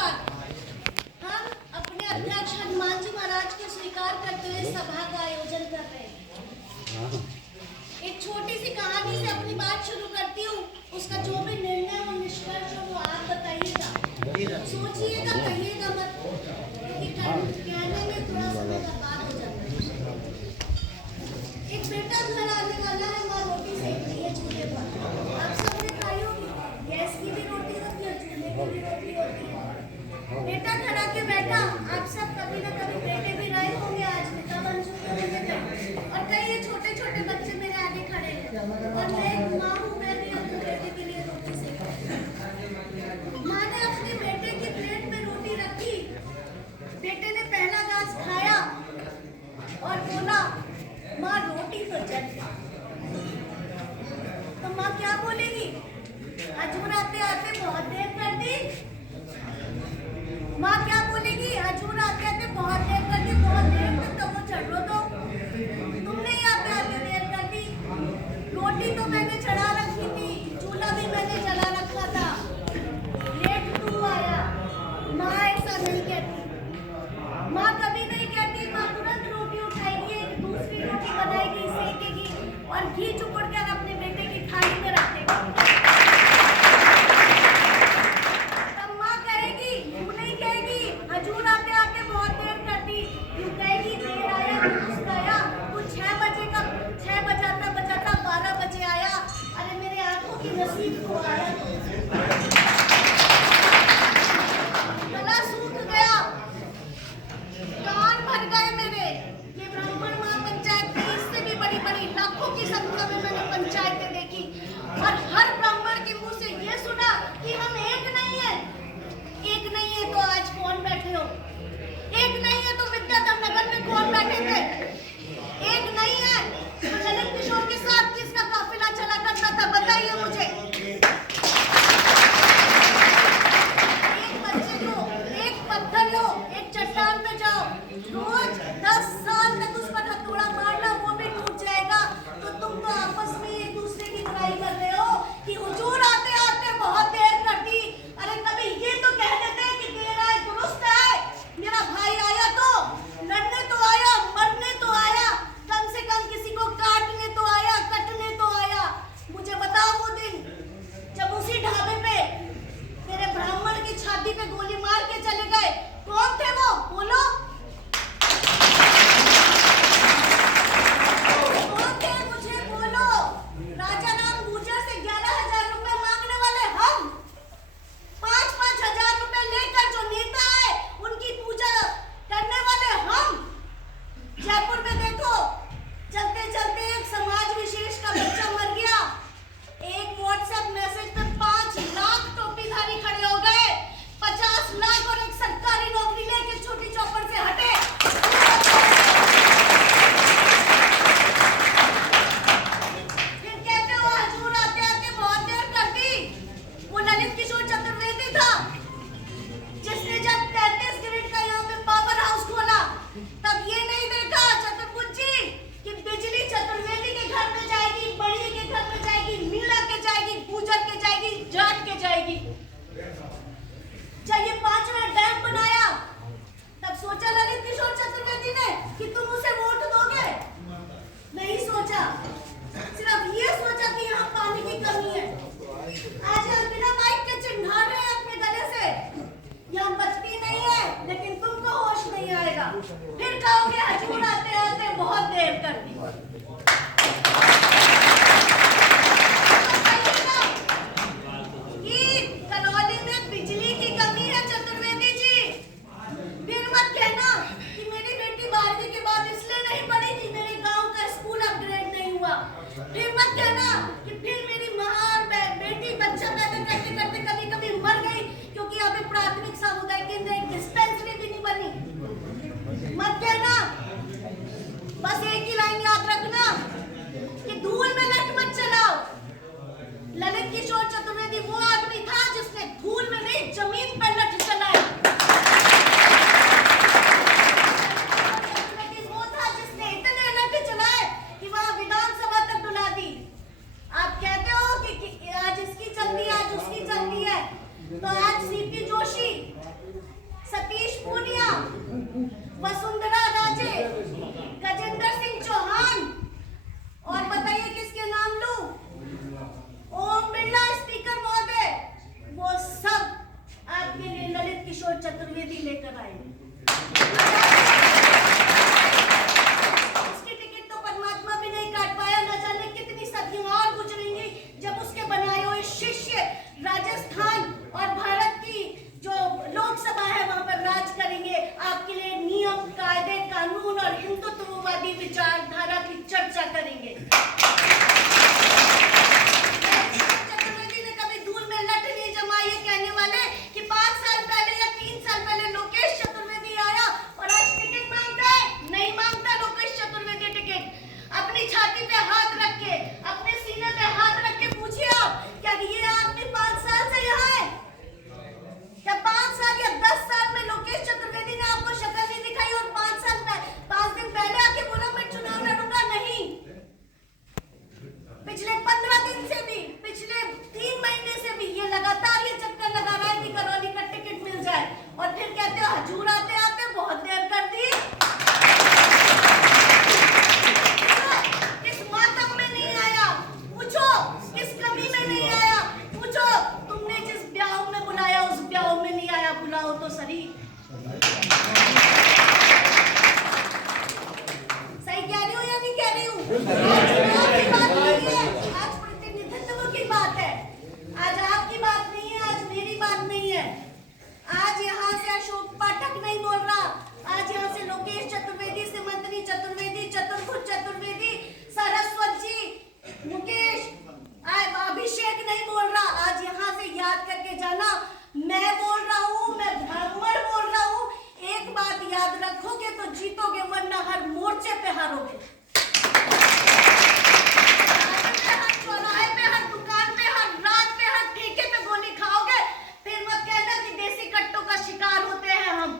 नमस्कार। हम अपने अध्यक्ष हनुमान जी महाराज को स्वीकार करते हुए सभा का आयोजन कर रहे हैं। एक छोटी सी कहानी से अपनी बात शुरू करती हूँ। उसका जो भी निर्णय और निष्कर्ष हो वो आप बताइएगा, सोचिएगा, कहिएगा मत, क्योंकि कहने में थोड़ा समय का बात हो जाता है। एक बेटा घर आने वाला है, माँ रोटी सेक रही है चूल्हे पर। आप सबने खाई होगी, गैस की भी रोटी होती है, चूल्हे की भी रोटी होती है। बेटा घर आके बैठा। आप सब कभी ना कभी बेटे भी रहे होंगे, आज पिता बन चुके होंगे, और कई ये छोटे छोटे बच्चे मेरे आगे खड़े हैं, और मैं एक माँ हूँ, मैं भी अपने बेटे के लिए रोटी सेक रही हूँ। माँ ने अपने बेटे की प्लेट में रोटी रखी। बेटे ने पहला घास खाया और बोला, माँ रोटी तो जल गई। तो माँ क्या बोलेगी? हजूर आते आते बहुत देर कर दी। माँ क्या बोलेगी? हजूर आते आते बहुत देर कर दी, बहुत देर तक तो वो चढ़ लो, तो तुमने ही आते आते देर कर दी। रोटी तो मैंने चढ़ा रखी थी, चूल्हा भी मैंने जला रखा था, लेट तू आया। माँ ऐसा नहीं कहती। माँ कभी नहीं कहती। माँ तुरंत रोटी उठाएगी, एक दूसरी रोटी बनाएगी, सेकेगी और घी चुपड़ कर अपने बेटे की थाली में रख देगी। तब माँ कहेगी, क्यों नहीं कहेगी हजूर आते आते बहुत देर कर दी, क्यों कहेगी देर आया दुरुस्त आया। तू 6 बजाता बजाता 12 बजे आया। अरे मेरे आंखों की नसीब को आया, गला सूख गया, कान भर गए मेरे। ये ब्राह्मण महापंचायत में इससे भी बड़ी बड़ी लाखों की संख्या में मैंने पंचायतें देखी, और हर ब्राह्मण के मुंह से ये सुना कि हम एक नहीं है। एक नहीं है तो आज कौन बैठे हो? एक नहीं है तो विद्याधर नगर में कौन बैठे थे? एक नहीं है तो ललित किशोर के साथ किसका काफिला चला करता था? बताइए मुझे। एक बच्चे को, एक पत्थर लो, एक चट्टान पे जाओ, रोज 10 साल तक उस पर हथौड़ा मारना, वो भी टूट जाएगा। तो तुम तो आपस में एक दूसरे की बुराई कर रहे हो कि हुजूर आते आते बहुत देर कर दी। अरे कभी ये तो कह देते कि देर आए दुरुस्त है। मेरा भाई आया तो लड़ने तो आया, मरने तो आया, कम से कम किसी को काटने तो आया, कटने तो आया। मुझे बताओ वो दिन जब उसी ढाबे पे मेरे ब्राह्मण की छाती पे गोली मार के चले गए, कौन थे वो? बोलो कौन थे? मुझे बोलो। राजा राम गुर्जर से 11,000 रुपए मांगने वाले हम, 5-5 हजार रुपए लेकर जो नेता है उनकी पूजा करने वाले हम। जयपुर में देखो, चलते चलते एक समाज विशेष का बच्चा मर गया। एक व्हाट्सएप मैसेज पे 5 लाख टोपीधारी खड़े हो गए, 50 लाख और एक सरकारी नौकरी लेके छोटी चौपड़ से हटे। फिर कहते हो हजूर आते आते बहुत देर कर दी। वो ललित किशोर चतुर्वेदी था जिसने जब 33 ग्रिड का यहाँ पे पावर हाउस खोला, तब ये नहीं देखा चतुर्भुजी कि बिजली चतुर्वेदी के घर में जाएगी, बड़ी के घर में जाएगी, मीणा के जाएगी, गुजर के जाएगी, जाट के जाएगी। जब ये 5वां डैम बनाया, तब सोचा ललित किशोर चतुर्वेदी ने कि तुम उसे वोट दोगे? नहीं सोचा, सिर्फ ये सोचा कि यहाँ पानी की कमी है। आज हम बिना माइक के चिढ़ा रहे हैं अपने गले से, यहाँ बचती नहीं है, लेकिन तुमको होश नहीं आएगा। फिर कहोगे हजूर आते आते बहुत देर कर दी। करौली में बिजली की कमी है चतुर्वेदी जी। फिर मत कहना कि मेरी बेटी 12वीं के बाद इसलिए नहीं पढ़ी कि मेरे गांव का स्कूल अपग्रेड नहीं हुआ। फिर मत कहना कि फिर मेरी माँ और बेटी बच्चा पैदा करते करते कभी कभी मर गई क्योंकि यहाँ पे प्राथमिक सामुदायिक केंद्र एक डिस्पेंसरी भी नहीं बनी। मत कहना। बस एक ही लाइन याद रखना कि धूल में लट मत चलाओ। ललित किशोर चतुर्वेदी वो आदमी था जिसने धूल में नहीं जमीन पर लट चलाया। वो था जिसने इतने लट चलाए कि वहां विधानसभा तक डुला दी। आप कहते हो कि आज इसकी चलती है, आज उसकी चलती है, तो आज सीपी जोशी पूनिया, वसुंधरा राजे, गजेंद्र सिंह चौहान, और बताइए किसके नाम लूं? ओम बिरला स्पीकर महोदय, वो सब आपके लिए ललित किशोर चतुर्वेदी लेकर आए। उसकी टिकट तो परमात्मा भी नहीं काट पाया, न जाने कितनी सदियां और गुजरेंगी जब उसके बनाए हुए शिष्य राजस्थान और भारत की जो लोकसभा है वहां पर राज करेंगे। आपके लिए नियम, कायदे, कानून और हिंदुत्ववादी विचारधारा की चर्चा करेंगे। चतुर्वेदी ने कभी धूल में लट नहीं जमाई, ये कहने वाले कि 5 साल पहले या 3 साल पहले लोकेश चतुर्वेदी आया और आज टिकट मांगता है। नहीं मांगता लोकेश चतुर्वेदी टिकट। अपनी छाती पे हाथ रख के, अपने सीने पे हाथ रख के पूछिए आप, क्या ये आदमी 5 साल से यहाँ है? क्या 5 साल या 10 साल में लोकेश चतुर्वेदी ने आपको शक्ल नहीं दिखाई और 5 दिन पहले आके बोला मैं चुनाव लड़ूंगा? नहीं। पिछले 15 दिन से भी, पिछले 3 महीने से भी ये लगातार ये चक्कर लगा रहा है कि करौली का टिकट मिल जाए, और फिर कहते हो हजूर आते आते बहुत देर कर दी। किस मातम में नहीं आया पूछो, किस कमी में नहीं आया पूछो, तुमने जिस ब्याह में बुलाया उस ब्याह में नहीं आया, बुलाओ तो सही। सही कह रही हूँ या नहीं कह रही हूँ? आज प्रतिनिधित्व की बात है, आज आपकी बात नहीं है, आज मेरी बात नहीं है। आज यहाँ से अशोक पाठक नहीं बोल रहा, आज यहाँ से लोकेश चतुर्वेदी, सिमंतनी चतुर्वेदी, चतुर्भुज चतुर्वेदी, सरस्वत जी, मुकेश, अभिषेक नहीं बोल रहा। आज यहाँ से याद करके जाना, मैं बोल रहा हूँ, मैं ब्राह्मण बोल रहा हूँ। एक बात याद रखोगे तो जीतोगे, वरना हर मोर्चे पे हारोगे। हर चौराहे पे, हर दुकान पे, हर रात पे, हर ठेके पे गोली खाओगे। फिर मत कहना कि देसी कट्टों का शिकार होते हैं हम।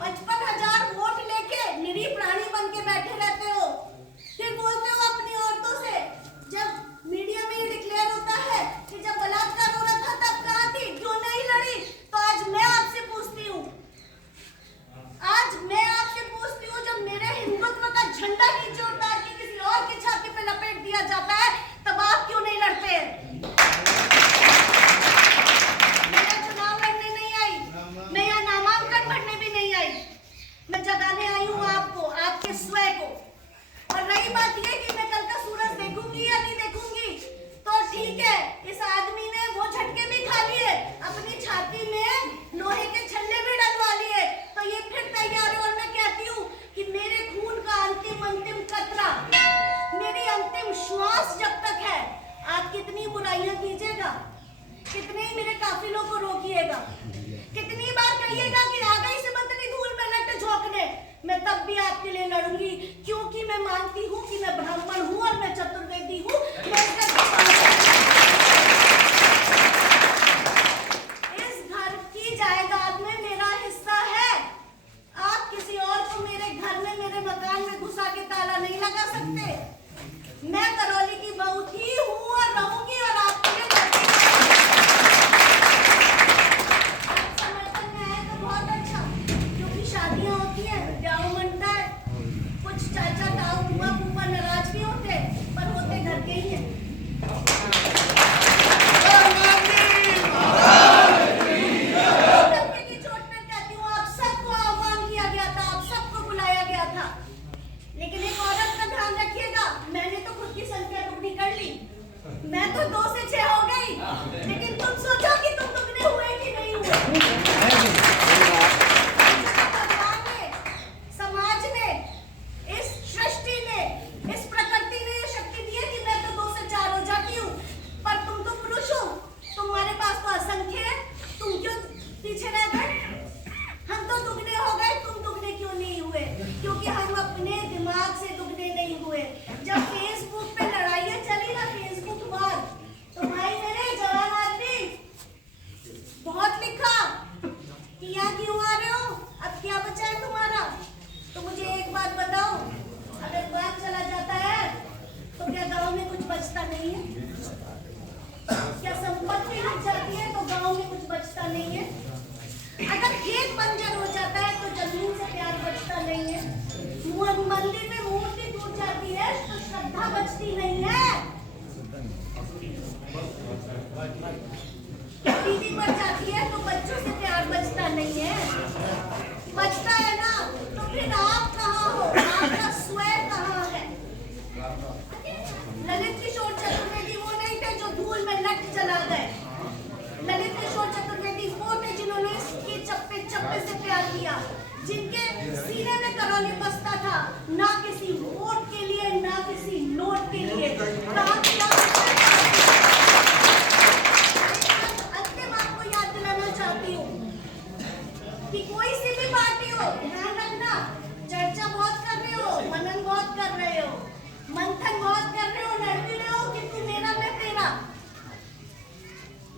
55,000 वोट लेके निरीह प्राणी बन के बैठे रहते हो, फिर बोलते हो अपनी औरतों से। जब मीडिया में ये डिक्लेयर होता है कि जब बलात्कार हो रहा था तब कहाँ थी, क्यों नहीं लड़ी? तो आज मैं आपसे पूछती हूँ, आज मैं आपसे पूछती हूँ, जब मेरे हिंदुत्व का झंडा नीचे उतार के किसी और की छाती पे लपेट दिया जाता है, तब आप क्यों नहीं लड़ते? मैं चुनाव लड़ने नहीं आई, मैं यहाँ नामांकन भरने भी नहीं आई, मैं जगाने आई हूँ आपको, आपके स्वयं को। और रही बात ये कि मैं कल का सूरज देखूंगी या नहीं देखूंगी, तो ठीक है, इस आदमी ने वो झटके भी खा लिए, अपनी छाती में लोहे के छल्ले भी डलवा लिए, तो ये फिर तैयार है। और मैं कहती हूँ कि मेरे खून का अंतिम कतरा, मेरी अंतिम श्वास जब तक है, आप कितनी बुराइयां कीजिएगा, कितने ही मेरे काफिलों को रोकिएगा, कितनी बार कहिएगा कि आ गई सिमंतनी धूल में लट झोंकने, मैं तब भी आपके लिए लड़ूंगी, क्योंकि मैं मानती हूँ कि मैं ब्राह्मण हूँ और मैं चतुर्वेदी हूँ। इस घर की जायदाद में मेरा हिस्सा है। आप किसी और को मेरे घर में, मेरे मकान में घुसा के ताला नहीं लगा सकते। मैं करौली की बहू थी, हूँ और रहूंगी, और आपके लिए समर्थन में आए तो बहुत अच्छा, क्योंकि शादियां होती हैं, ब्याह बनता है, कुछ चाचा ताऊ बुआ फूफा नाराज भी होते, पर होते घर के ही हैं। मैं तो 2 से 6 हो गई, लेकिन तुम सोचो कि तुम दुगने हुए कि नहीं हुए। भगवान ने, समाज ने, इस सृष्टि ने, इस प्रकृति ने ये शक्ति दी है कि मैं तो 2 से 4 हो जाती हूँ, पर तुम तो पुरुष हो, तुम्हारे पास तो असंख्य है, तुम क्यों पीछे रह गए? हम तो दुगने हो गए, तुम दुगने क्यों नहीं हुए? क्योंकि हम अपने दिमाग से दुगने नहीं हुए। जब फेसबुक पे लड़ाइयाँ चली ना, फेसबुक वार, तो भाई मेरे जवान अगर खेत बंजर हो जाता है तो जमीन से प्यार बचता नहीं है। मंदिर में मूर्ति टूट जाती है तो श्रद्धा बचती नहीं है। टीवी बढ़ जाती है तो बच्चों से प्यार बचता नहीं है। बचता है ना, तो फिर आप कहाँ हो? आपका स्वयं कहाँ है? ललित किशोर चतुर्वेदी वो नहीं थे जो धूल में लट चला गए। ललित किशोर चतुर्वेदी वो थे जिन्होंने इसके चप्पे चप्पे से प्यार किया, जिनके सीने में करौली बसता था, ना किसी वोट के लिए ना किसी नोट के लिए। अंतिम आपको याद दिलाना चाहती हूँ कि कोई सी भी पार्टी हो, ध्यान रखना, चर्चा बहुत कर रहे हो, मनन बहुत कर रहे हो, मंथन बहुत कर रहे हो, लड़ती रहे हो कि तू मेरा मैं तेरा,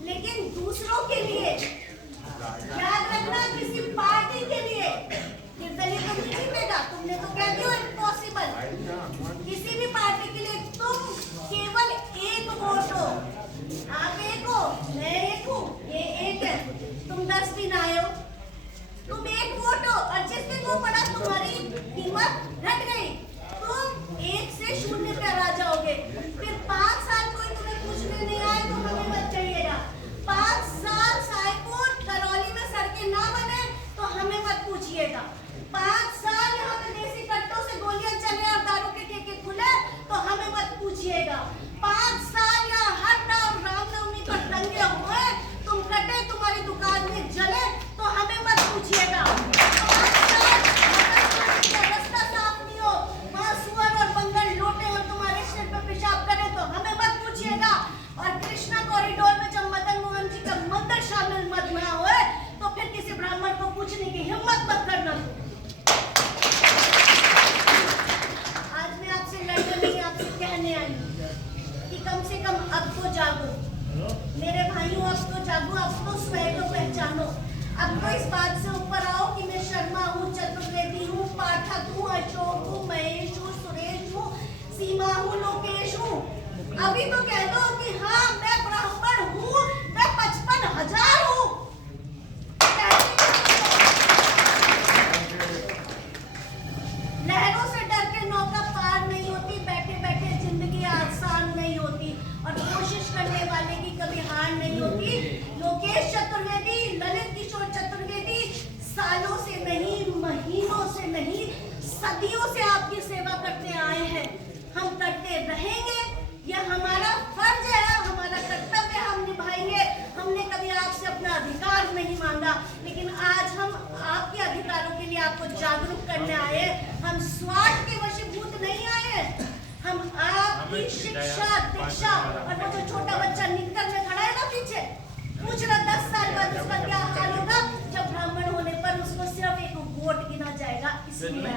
लेकिन दूसरों के लिए याद रखना, किसी पार्टी के लिए निर्दलीय तो नहीं जीतेगा। तुमने तो कह दिया इम्पॉसिबल। किसी भी पार्टी के लिए तुम केवल एक वोट हो। आप एक हो, मैं एक हूँ, ये एक है, तुम 10 दिन आए हो, तुम एक वोट हो, और जिस दिन वो पड़ा तुम्हारी कीमत घट गई, तुम 1 से 0 पे आ जाओगे। फिर 5 साल कोई तुम्हें पूछने नहीं आए तो हमें मत कहिएगा। 5 साल साइकोर करौली में सड़कें ना बने तो हमें मत पूछिएगा। 5 साल यहाँ पे देसी कट्टों से गोलियां चले और दारू के ठेके खुले तो हमें मत पूछिएगा। 5 साल यहाँ हर रामनवमी पर दंगे हुए, तुम कटे, तुम्हारी दुकान में जले तो हमें मत पूछिएगा। 5 साल रास्ता साफ नहीं हो, वहाँ सुअर और बंदर लौटे और तुम्हारे सिर पर पेशाब करे तो हमें मत पूछिएगा। और कृष्णा कॉरिडोर में जब मदन मोहन जी का मंदिर शामिल मत ना होए तो फिर किसी ब्राह्मण को पूछने की हिम्मत मत करना। आज मैं आपसे लड़ने नहीं, आपसे कहने आई कि कम से कम अब तो जागो मेरे भाइयों, अब तो जागो, अब तो स्वयं को पहचानो। अब तो इस बात से ऊपर आओ कि मैं शर्मा हूँ, चतुर्वेदी हूँ, पाठक हूँ, अशोक हूँ, महेश हूँ, सुरेश हूँ, सीमा हूँ, लोकेश हूँ। अभी तो कह दो कि हाँ मैं ब्राह्मण हूँ, मैं 55,000 हूँ। लहरों से डर के नौका पार नहीं होती, बैठे बैठे जिंदगी आसान नहीं होती, और कोशिश करने वाले की कभी हार नहीं होती। लोकेश चतुर्वेदी, ललित किशोर चतुर्वेदी सालों से नहीं, महीनों से नहीं, सदियों से आपकी सेवा करते आए हैं। हम करते रहेंगे, यह हमारा फर्ज है, हमारा कर्तव्य, हम निभाएंगे। हमने कभी आपसे अपना अधिकार नहीं मांगा, लेकिन आज हम आपके अधिकारों के लिए आपको जागरूक करने आए। हम स्वार्थ के वशीभूत नहीं आए, हम आपकी शिक्षा, दीक्षा, और वो जो छोटा बच्चा निकल में खड़ा है ना पीछे, पूछ रहा 10 साल बाद उसका क्या हाल होगा जब ब्राह्मण होने पर उसको सिर्फ एक वोट गिना जाएगा, इसलिए